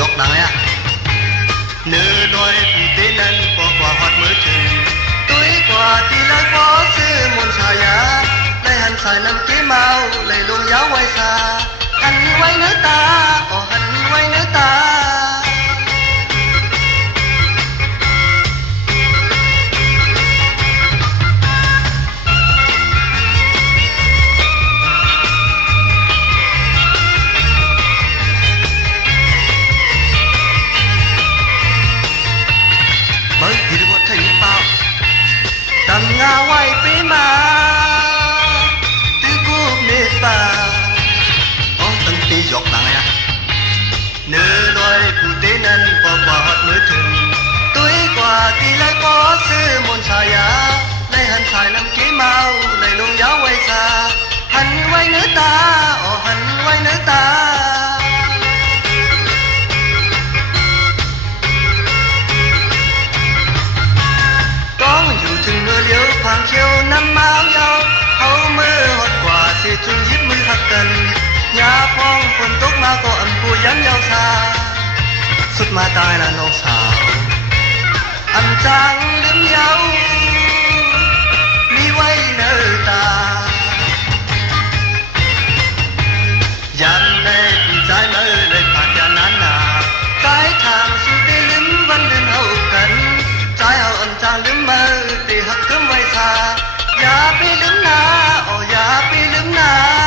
dọc nắng á nửa đôi thì tế nên bỏ qua hoạt mới chừng túi qua thì lại có sư môn xà giá lấy hành xài năm kế mau lấy luôn giáo quay xa hành quay nước ta hành quay nước ta tầm ngà quay phía mà tư cúp nê pa tầng tí giọt nặng à nửa đôi phụ tế nên bỏ qua hót mới thường túi qua thì lại có sư môn xà giá lấy hành xài năm kế mau lấy luôn giáo quay xa hành quay nước ta hành quay nước ta phang chiều năm áo nhau hậu mưa hót quả sẽ chung giết mưa khắc cần nhà phong phun tốt mà có ẩm cua dám nhau xa suốt mà tai là nông xào ăn trắng đứng nhau mi quay nơi ta dàn đây thì trái nơi đây phạt cho nán nà cái thằng su tê lính vẫn lên hậu cần trái hậu ăn trắng đứng mơ thì hắc cấm quay xa ya pi lấm na ya pi lấm na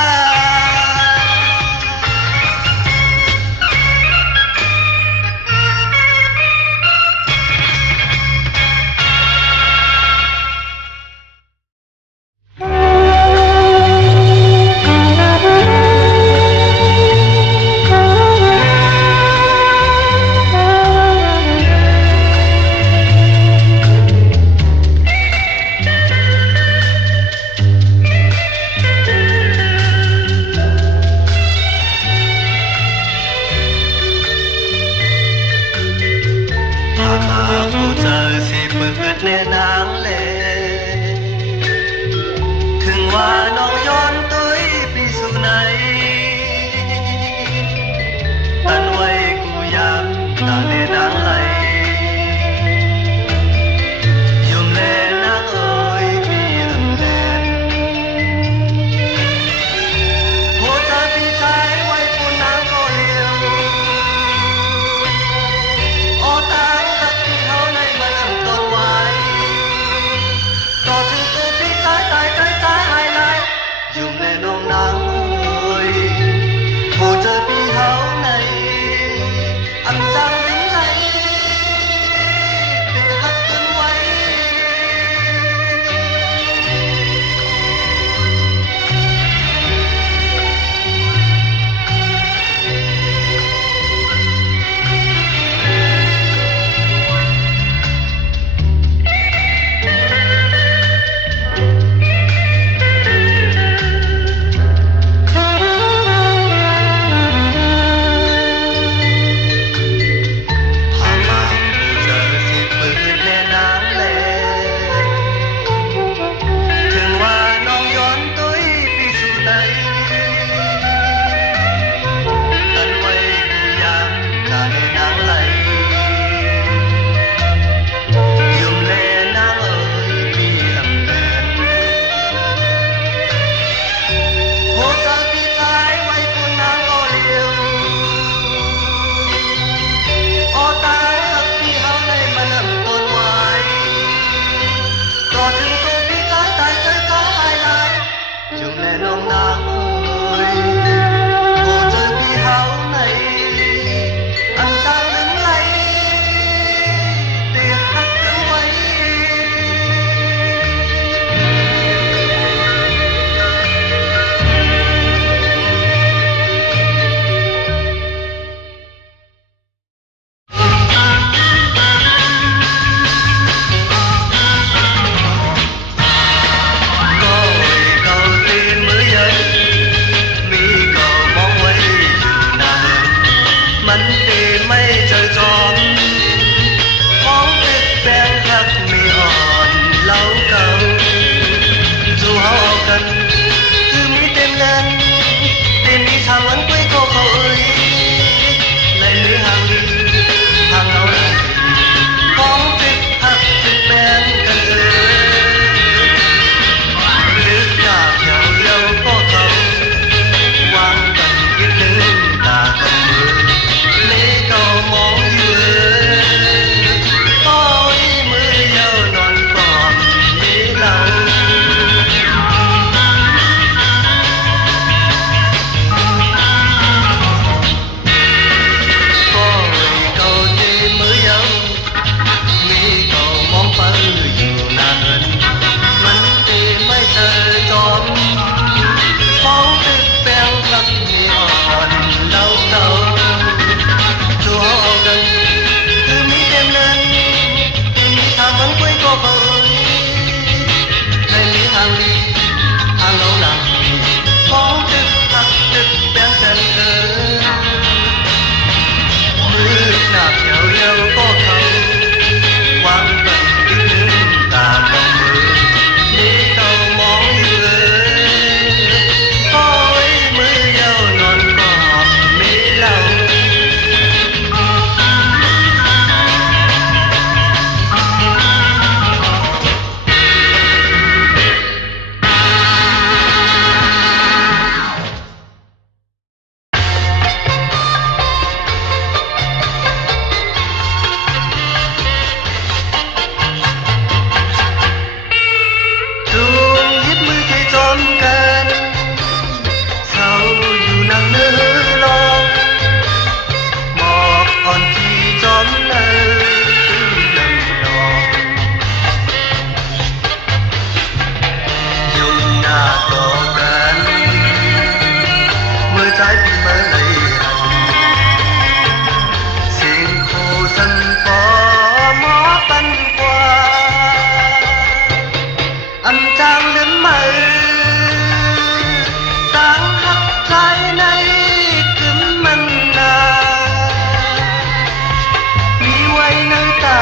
nơi ta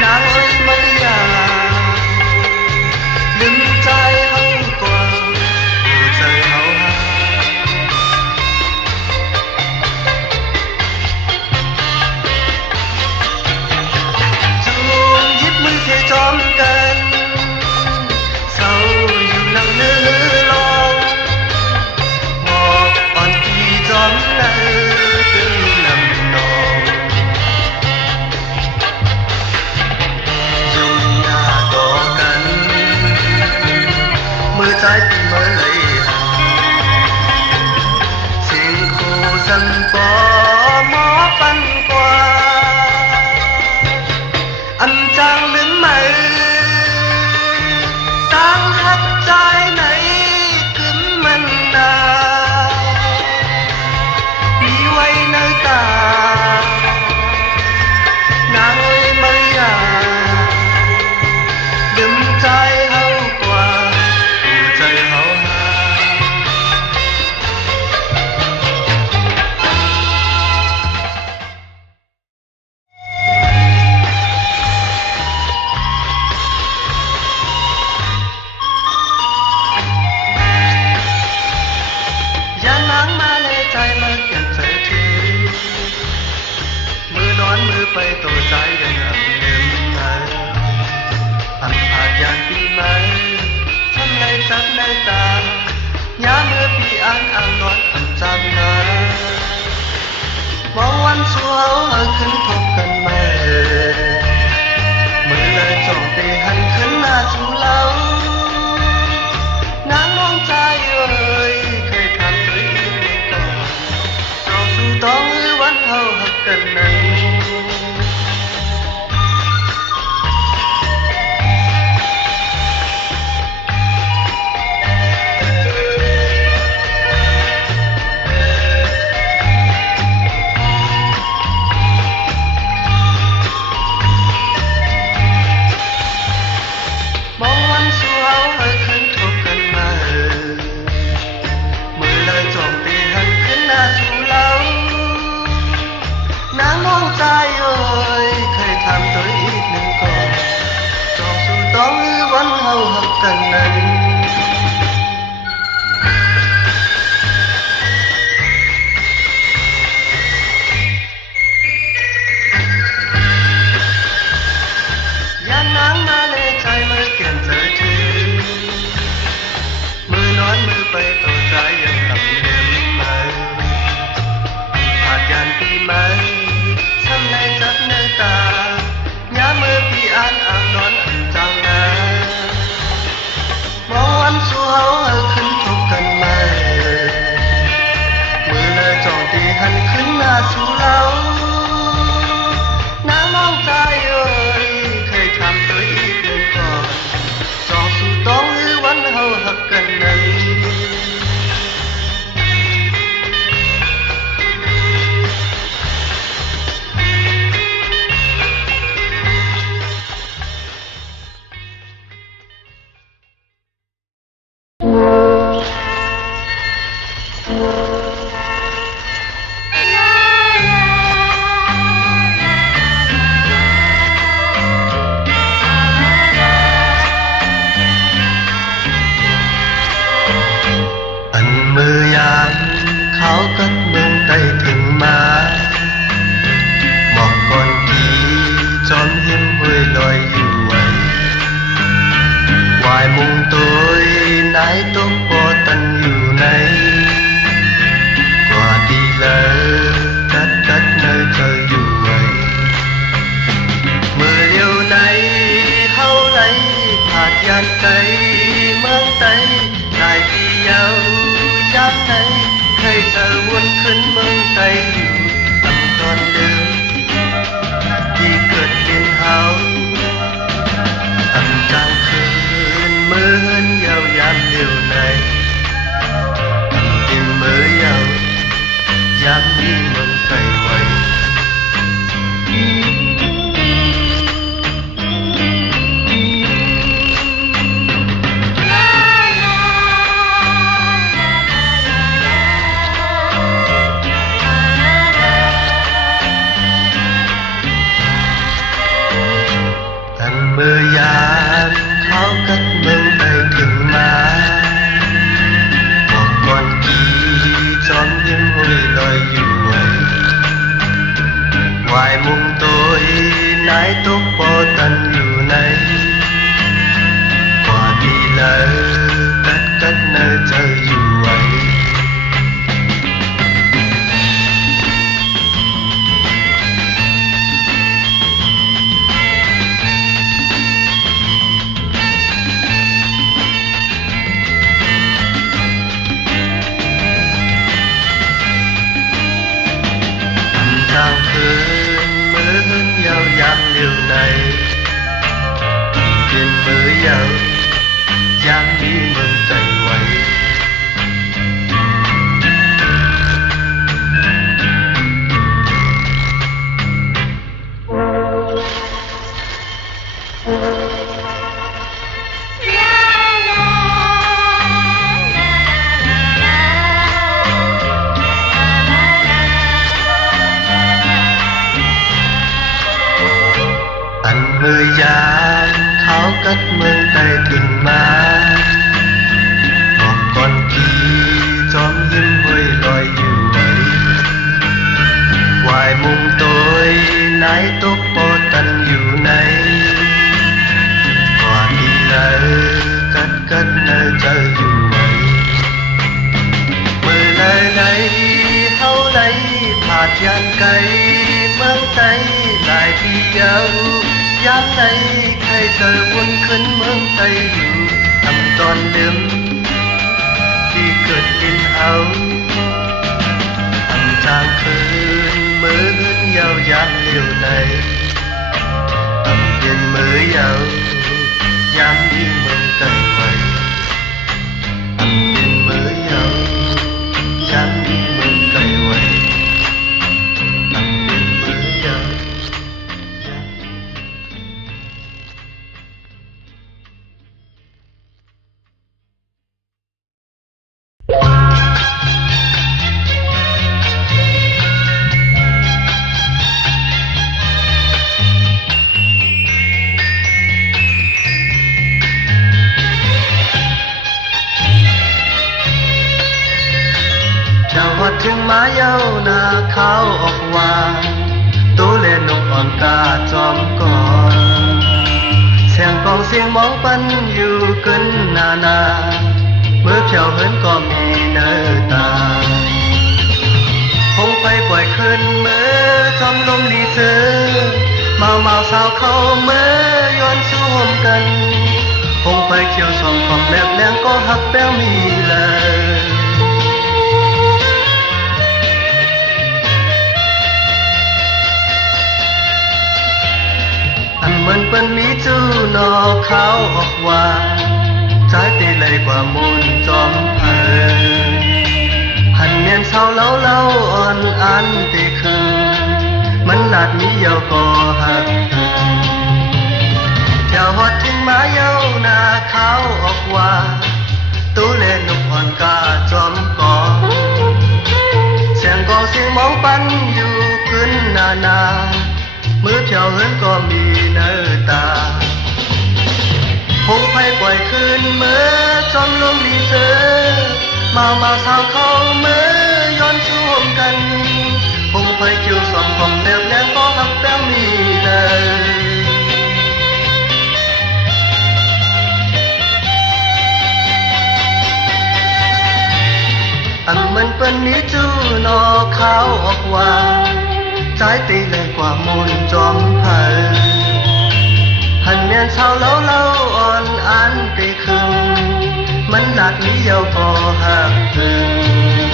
nàng ơi Maria đừng trai hâu qua dù trời hậu hà chuông giết mươi thế tròn cân sau nhiều lần nữa lo một con kỳ gió lỡ từ nằm nò dùng nhà có cánh mưa trái tim mới lấy xin khô dân có mó văn qua anh trang đứng mây đang hát trái này cứng mình đi quay nơi ta nàng ơi Maria đừng trái hâu qua dù trời hậu hà giá nắngมาเลยใจมาเก็บใจทีมือนอนมือไปตัวใจยังอับเดิมมาอันอาจยานปีไหมทำในจับในตาย้ามือปีอันอ่างนอนอันจับมามองวันสู้เขาขึ้นพบกันมามือเลยจ้องตีหันขึ้นหน้าสู่เราน้ำมองใจเอ่ยเคยทำตัวเองก่อนเราสู่ต้องหรือวันเขาหักกันนั้นมองวันสู่เขาขึ้นทบกันมามือเลยจ้องตีหันขึ้นหน้าสู่เรานางมองใจเอ่ยเคยทำตัวอีกหนึ่งก่อนจองสู่ต้องหรือวันเขาหักกันนั้นยามนางมาเลยใจมือเกี่ยนเจอทีมือนอนมือไปตัวใจยังหลับเดิมมาอาจยานปีไหมทำในจับในตาย้ามือปีอ่านอ่างนอนอันจังนามองวันสู่เขาขึ้นทบกันมามือเลยจ้องตีหันขึ้นหน้าสู่เราน้ำมองใจเอ่ยเคยทำตัวอีกหนึ่งก่อนจองสู่ต้องหรือวันเขาหักกันนั้นอันมือยามเขากัดเมืองใต้ถึงมาหมอกก่อนทีจอมเห็นห้วยลอยอยู่ไว้วายมุงตัวนายต้องปอตันอยู่ในกว่าดีเลยกัดเนยเธออยู่ไว้เมื่อเดียวในเฮาไหลผ่านยานไกลเมืองไต้นายที่เยาวยามไหนเคยเจอวนขึ้นเมืองไต้อยู่ตำตอนเดิมที่เกิดเป็นเฮาตำกลางคืนมือเหินยาวยามเดียวในตำดินมือยาวยามนี้เมืองไต้ไว้ ย vài mùng tôi nái túc vô tậnอยู่ในกว่าดีเลยกัดเนอเจออยู่ไว้ Sao khơi mơ hơn nhau dám liều này Tiền mới giàu dám đi mừng tay quay Người già tháo cất mương tay từng má Một con kỳ chóm hiếm hơi loài dịu ấy Ngoài mùng tôi nái tốt vô tận dịu này Còn đi lỡ cất nơi chờ dịu ấy Mưa lời này hấu lấy phạt gian cây mương tay lại vì dấuย้ำในใครเธอวนขึ้นเมืองไทยอยู่ทำตอนเดิมที่เกิดกินเอาทำจางคืนมือหื้นยาวยามเลี้ยวในทำเย็นมือยาวยามที่เมืองไทยไว้ทำเย็นมือยาวยามที่เมืองไทยไว้ ถึงมาเย้าหน้าขาวออกวางตู้เล่นนกอ่อนกาจอมก่อนเสียงกองเสียงมองปันอยู่ขึ้นนาเมื่อเพียวเหินก็มีเนื้อตาคงไปปล่อยขึ้นเมื่อจอมลมดีเสือเมาสาวเข้าเมื่อย้อนสู้ห่มกันคงไปเขียวสองของแลบแรงก็หักแป้วมีเลยเหมือนเป็นมีจูนอเขาออกว่าใจตีเลยกว่ามูลจอมเผยหันเมียนเศร้าเล่าอ่อนอันตีคืนมันหลาดมีเยาก็หักเจ้าหดทิ้งมาเยาหน้าเขาออกว่าตู้เล่นนกอ่อนกาจอมก่อเสียงกองเสียงมองปันอยู่ขึ้นนาเมื่อเพียวเหินก็มีเนื้อตาคงไปปล่อยคืนเมื่อจอมลมดีเสือมาสาวเข้าเมื่อย้อนช่วงกันคงไปเกี่ยวสองผมแนบแรงก็หักแป้วมีเลยอันเหมือนเป็นมีจูนอเขาออกว่าใจตีเลยกว่ามูลจอมเผยหันเมียนเศร้าเล่าอ่อนอันตีคืนมันหลาดมีเยาก็หักถึง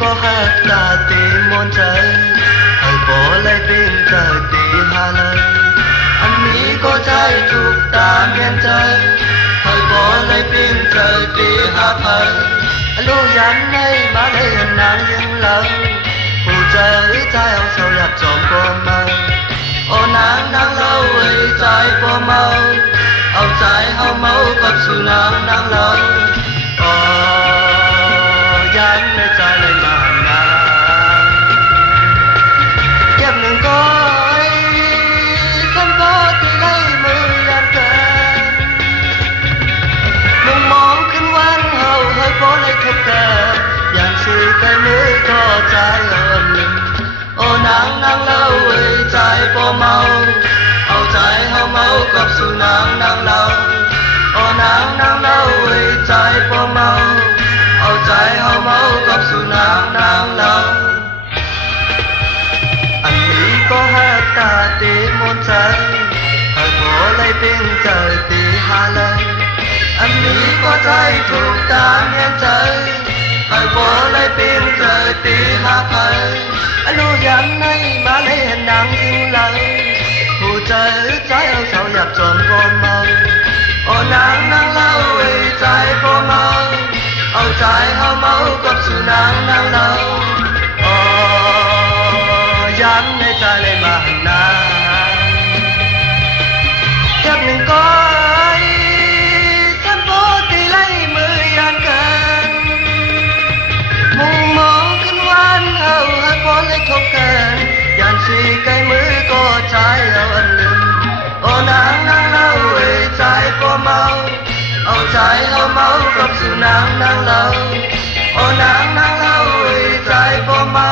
ก็หักตาตีมนใจไอ้บ่เลยเป็นใจตีหาเลยอันนี้ก็ใจถูกตาเมียนใจไอ้บ่เลยเป็นใจตีหาไปรู้ยังไงมาเลยนางยังหลังผู้ใจใจเอาเศร้าอยากจอมก็มาโอ้นางเล่าไอ้ใจก็เมาเอาใจเฮาเมากับสุนางเล่ายังในใจเลยมา có thấy thuộc ta nghe trời ai bỏ lấy tiếng trời tiếng hát thầy anh lưu dặn nay mà lấy hình nặng yêu lời hồ trời trái âu sầu nhập tròn vô mơ ô nắng nắng lâu vì trái vô mơ âu trái hao máu gặp sự nắng nắng lâu ô dặn nay trái lên mà hình nắng chấp những coi thân phố thì lấy mười đàn cân mùng mongขึ้นวันเอาให้พ้นเลยทบกันยานสีไกลมือก็ใจเอาอันลืมโอ้นางนางเล่าเอ้ยใจก็เมาเอาใจเอาเมากับสู่นางนางเล่าโอ้นางนางเล่าเอ้ยใจก็เมา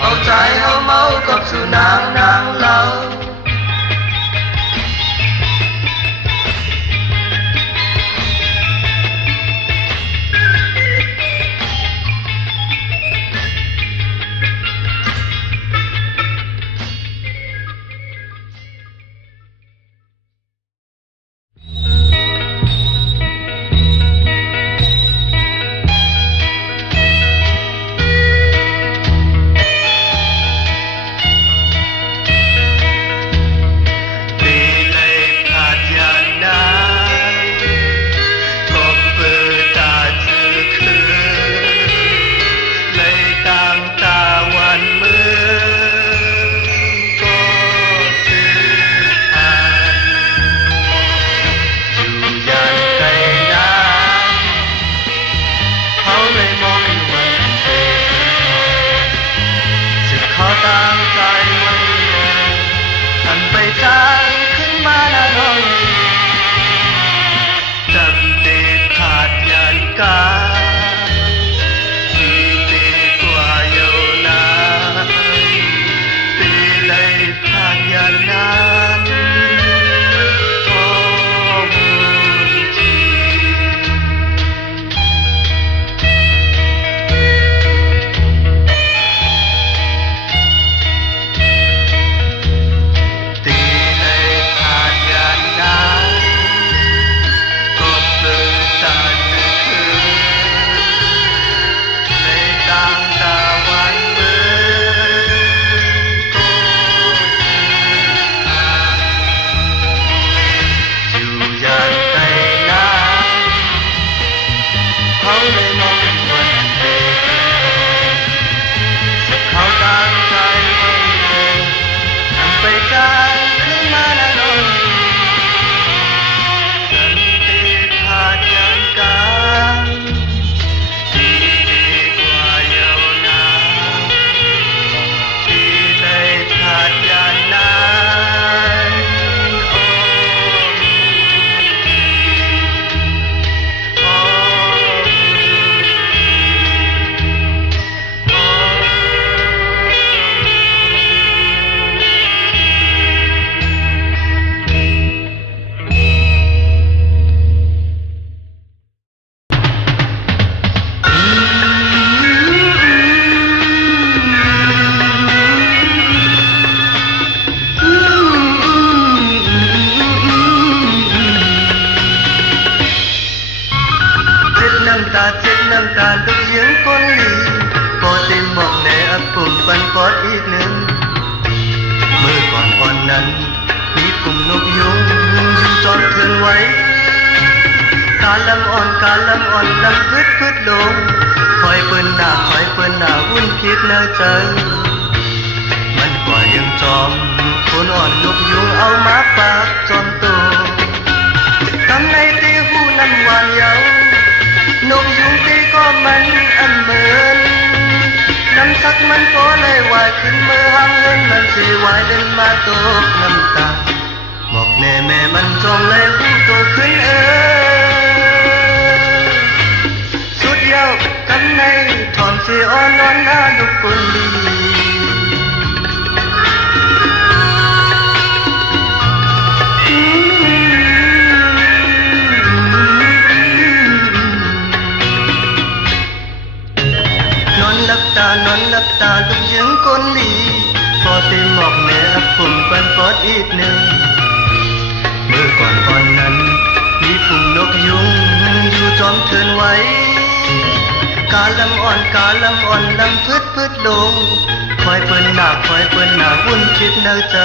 เอาใจเอาเมากับสู่นางนางเล่าอีกหนึ่งเมื่อก่อนนั้นมี มีฝูงนกยุงอยู่จอมเทินไว้กาลำอ่อนลำพืดลงคอยเปิ้นหนาวุ่นคิดในใจ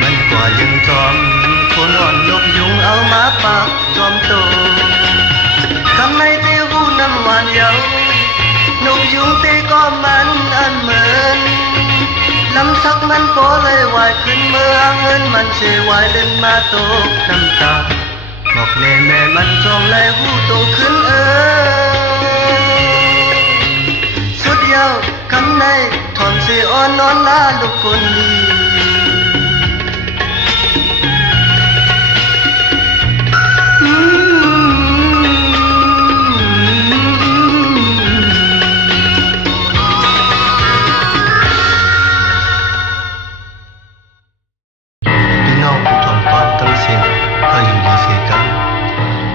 มันกว่ายังจอมคนอ่อนนกยุงเอามาปากจอมโตคำในเตหูน้ำหวานเยาวนกยุงเตก็มันอันเหมือนลำสักมันก็เลยวายขึ้นเมื่อเงินมันเสวายเล่นมาตกน้ำตาบอกแม่มันจองไล่หูโตขึ้นสุดยาวคำในถอนเสียอ่อนนอนลาลูกคนดี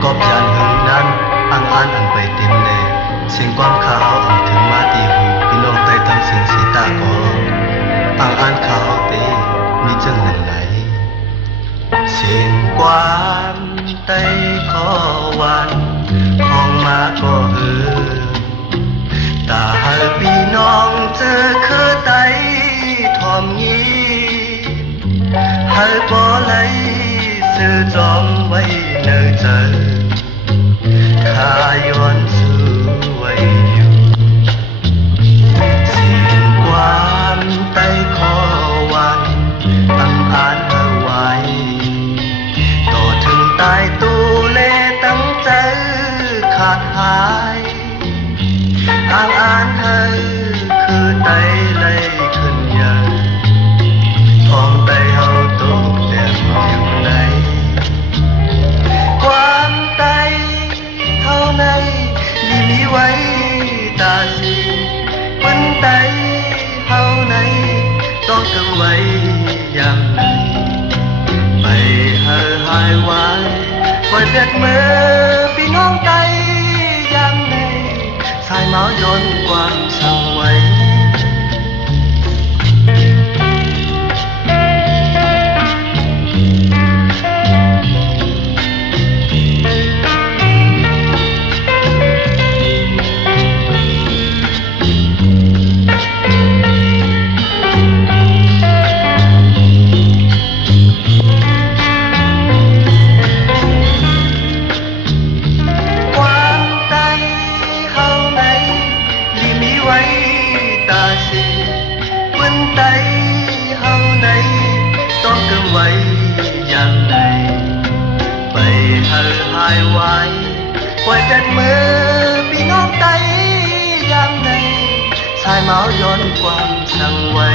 กอบยานหึงนั้นอังอ่านอันไปเต็มเลยเสียงความขาวอันถึงมาตีหูพี่น้องไต้ทั้งเสียงสีตาก็อังอ่านขาวเตมีจังหนึ่งไหลเสียงความไต้ขอวันของมาก็ตาหาพี่น้องเจอคือไต้ทอมงี้หาบ่ไหลซื้อจอมไว้เนื้อใจข้าย้อนสู้ไว้อยู่สิ่งความใต้ขอวันตั้งอ่านเอาไว้ต่อถึงตายตู้เล่ตั้งใจขาดหายอ่านให้คือไต้ไล่ขึ้นใหญ่ท้องไต้เฮาตกแต่อย่างไรความไต้เท่าในลีมีไว้ตาสีปันไต้เฮาในต้องกังไว้อย่างไรไปหายไว้ปล่อยเด็ดเมื่อพี่น้องไต้อย่างไรสายเมาย้อนความสั่งไว้หายไว้ปล่อยแต่เมื่อพี่น้องไต้ยามใดสายเมาย้อนความสั่งไว้